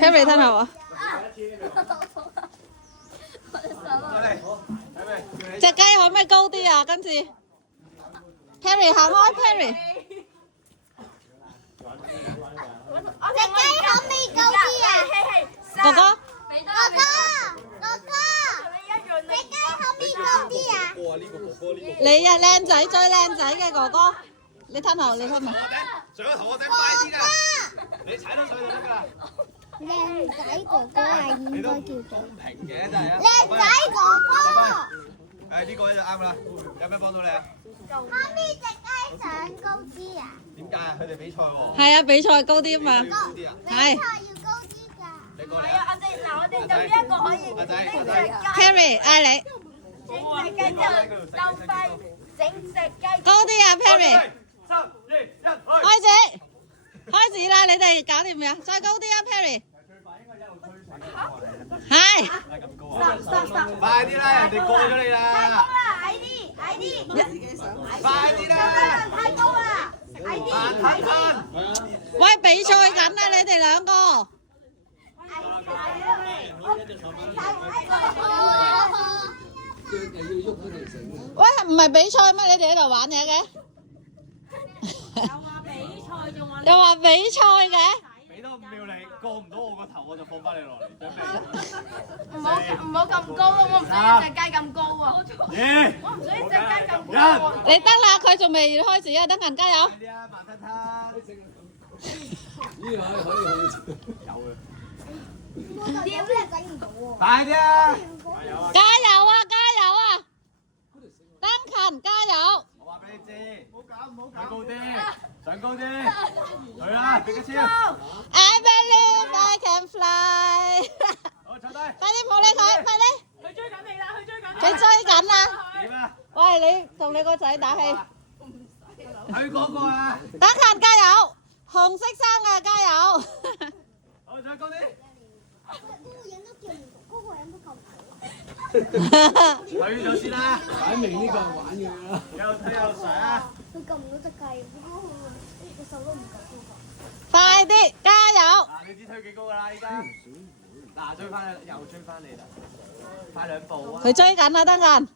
Harry thân後啊！隻雞可唔可以高啲啊？跟住 Harry 行開 ，Harry。隻雞可唔可以高啲啊？哥哥，隻雞可唔可以高啲啊？你啊靚仔最靚仔嘅哥哥，你吞後，你吞後。上個頭我頂快啲㗎，你踩到上去就得㗎啦。靚仔哥哥係應該叫做平嘅真係啊！靚仔哥哥。呢個咧就啱啦。有咩幫到你啊？可唔可以隻雞上高啲啊？點解啊？佢哋比賽喎。係啊，比賽高啲啊嘛。比賽要高啲㗎。你過嚟啊！我哋就呢一個可以阿仔， Harry 嗌你整隻雞之後就快整隻雞。高啲啊 ，Harry。3、2、1，開始，開始啦！你哋搞掂未啊？再高啲啊 ，Perry。係。快啲啦！人哋過咗你啦！矮啲，矮啲。快啲啦！太高啦，矮啲，矮啲。喂，比賽緊啊！你哋兩個。喂，唔係比賽咩？你哋喺度玩嘢嘅？又話比賽嘅？俾多5秒你，過唔到我個頭我就放翻你落嚟，準備。唔好咁高啊！我唔想一隻雞咁高啊！我唔想一隻雞咁高啊！你得啦，佢仲未開始啊！等陣加油。快啲啊，慢吞吞。呢個可以有嘅。點咧整唔到喎？快啲啊！加油啊！加油啊！登勤加油！我話俾你知，唔好搞，上高啲，上高啲，去啦，俾個超。I believe I can fly。好，坐低。快啲唔好理佢，快啲！佢追緊你啦！佢追緊你。佢追緊啊！點啊？喂，你同你個仔打氣。佢嗰個啊！登勤加油！紅色衫嘅加油！好，再高啲。嗰個人都叫唔到，嗰個人都救唔到。去咗先啦。擺明呢個係玩嘅啦。又推又上。佢救唔到隻雞，個手都唔夠高。快啲加油！嗱，你知推幾高㗎啦？依家。嗱，追翻你，又追翻你啦。快2步啊！佢追緊啊，登勤。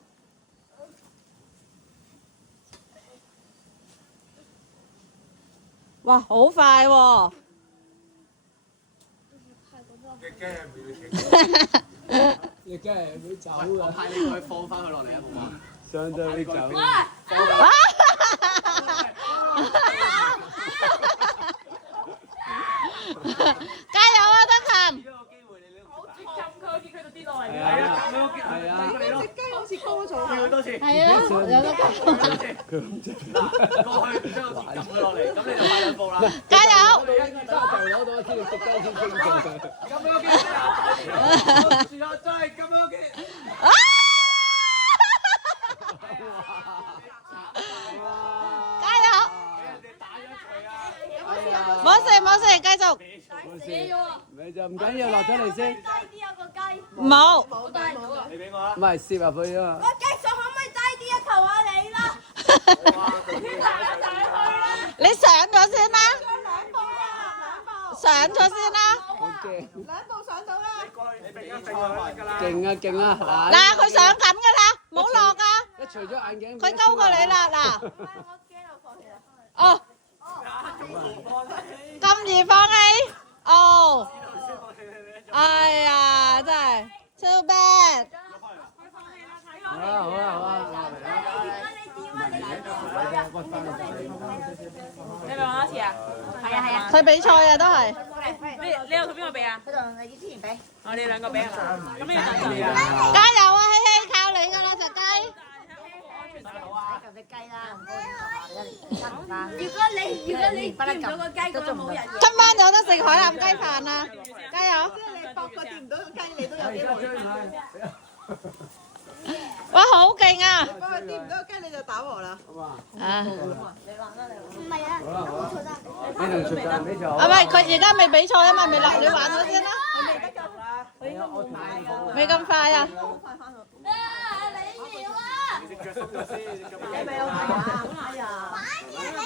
哇，好快喎！你梗係會走我㗎，派你去放翻佢落嚟啊，好嘛？上到你走。加油啊，登勤！好接近佢，我見佢就跌落嚟。係啊，係啊，雞好似高咗。跳多次。係啊，有得加。佢唔知。嗱，過去將個鐵撳佢落嚟，咁你就快2步啦。加油！就攞到一天食雞先傾上。咁樣嘅，試下真係咁樣嘅。加油！冇事冇事，繼續。咪就唔緊要，落咗嚟先。低啲啊個雞。冇。你俾我啊！唔係攝入去啊嘛。個雞數可唔可以低啲啊？求下你啦！天大一上去啦！你上咗先啦，兩步啊！上咗先啦。好驚。兩步上到啦！你俾一定我㗎啦。勁啊勁啊！嗱，佢上緊噶啦，冇落噶，一除咗眼鏡，佢高過你啦，嗱。我驚我放棄啦。哦。咁易放棄？哦。哎呀，真係 too bad。好啦好啦好啦，落嚟啦。你咪玩多次啊？係啊係啊。佢比賽啊，都係。你又同邊個比啊？佢同你之前比。我哋兩個比啊嘛。咁你要等佢啊？加油啊，希希，靠你噶啦，隻雞。如果你見唔到個雞，咁冇人。今晚有得食海南雞飯啊！加油！你搏個掂唔到個雞，你都有機會。哇，好勁啊！不過掂唔到個雞你就打和啦。啊，唔係啊，好啦好啦，你同徐達比賽。啊唔係，佢而家未比賽啊嘛，未落，你玩咗先啦。未咁快啊！你要啊！你咪有睇啊？哎呀！玩嘢你！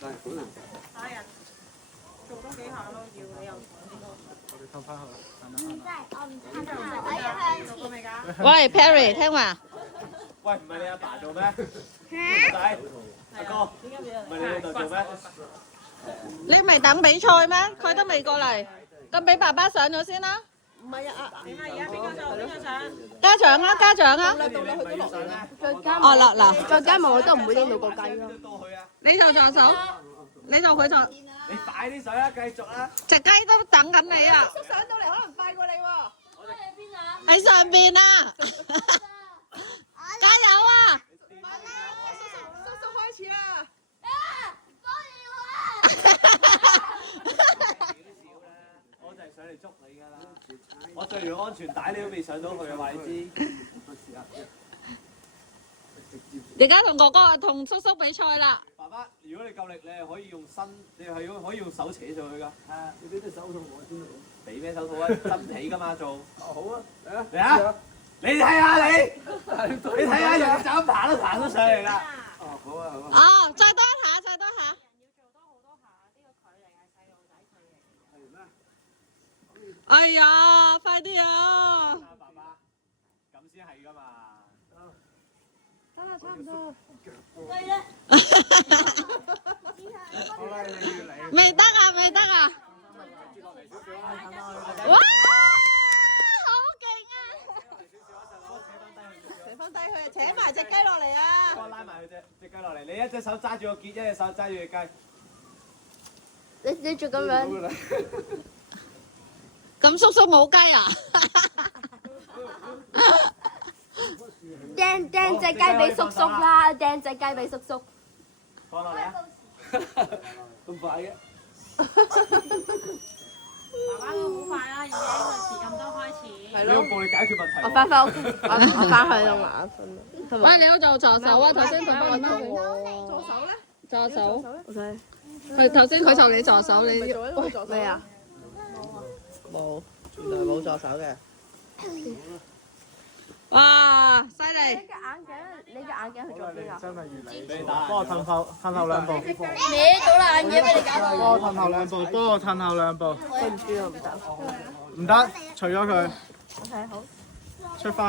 但係好難食。打人做多幾下咯，要你又我哋偷翻去。唔制，我唔制，我要向前。做未㗎？喂 Perry 聽話。喂，唔係你阿爸做咩？仔，阿哥，唔係你老豆做咩？你唔係等比賽咩？佢都未過嚟，咁俾爸爸上咗先啦。點啊？而家邊個上？邊個上？家長啊，家長啊。你哋咪要上咧？哦，落嗱，再加埋我都唔會拎到個雞咯。到佢啊！你做助手，你做佢做，你快啲上啦，繼續啦！隻雞都等緊你啊！上到嚟可能快過你喎。喺上邊啊！加油啊！叔叔開始啦！我就係上嚟捉你㗎啦！我著完安全帶你都未上到去啊！話你知。而家同哥哥同叔叔比賽啦！爸爸，如果你夠力，你係可以用身，你係可以用手扯上去㗎。係啊，你俾隻手套我先。俾咩手套啊？真皮㗎嘛做。哦，好啊，嚟啊！嚟啊！你睇下你，你睇下人哋就咁爬都爬到上嚟啦。哦，好啊，好啊。哦，再多一下，再多一下。哎呀，快啲啊！爸爸，咁先係㗎嘛。得啦，差唔多。好啦，你要嚟。未得啊，未得啊！哇，好勁啊！扯翻低佢，扯埋隻雞落嚟啊！幫我拉埋佢隻雞落嚟，你一隻手揸住個結，一隻手揸住隻雞。你做咁樣，咁叔叔冇雞啊？掟隻雞俾叔叔啦，掟隻雞俾叔叔。放落嚟啊！咁快嘅？爸爸都好快啦，已經佢遲咁多開始。你用暴力解決問題喎。我翻屋企，我翻去都眼瞓。喂，你要做助手啊！頭先佢幫你掹佢。助手咧？助手， OK。佢頭先佢就你助手，你做咗個助手咩啊？冇，原來冇助手嘅。哇，犀利！你嘅眼鏡去咗邊啊？真係越嚟越俾你幫打。我褪後兩步。歪咗啦，眼鏡俾你搞到。幫我褪後兩步，幫我褪後兩步。對唔住啊，唔得。唔得，除咗佢。 OK，好。出翻去。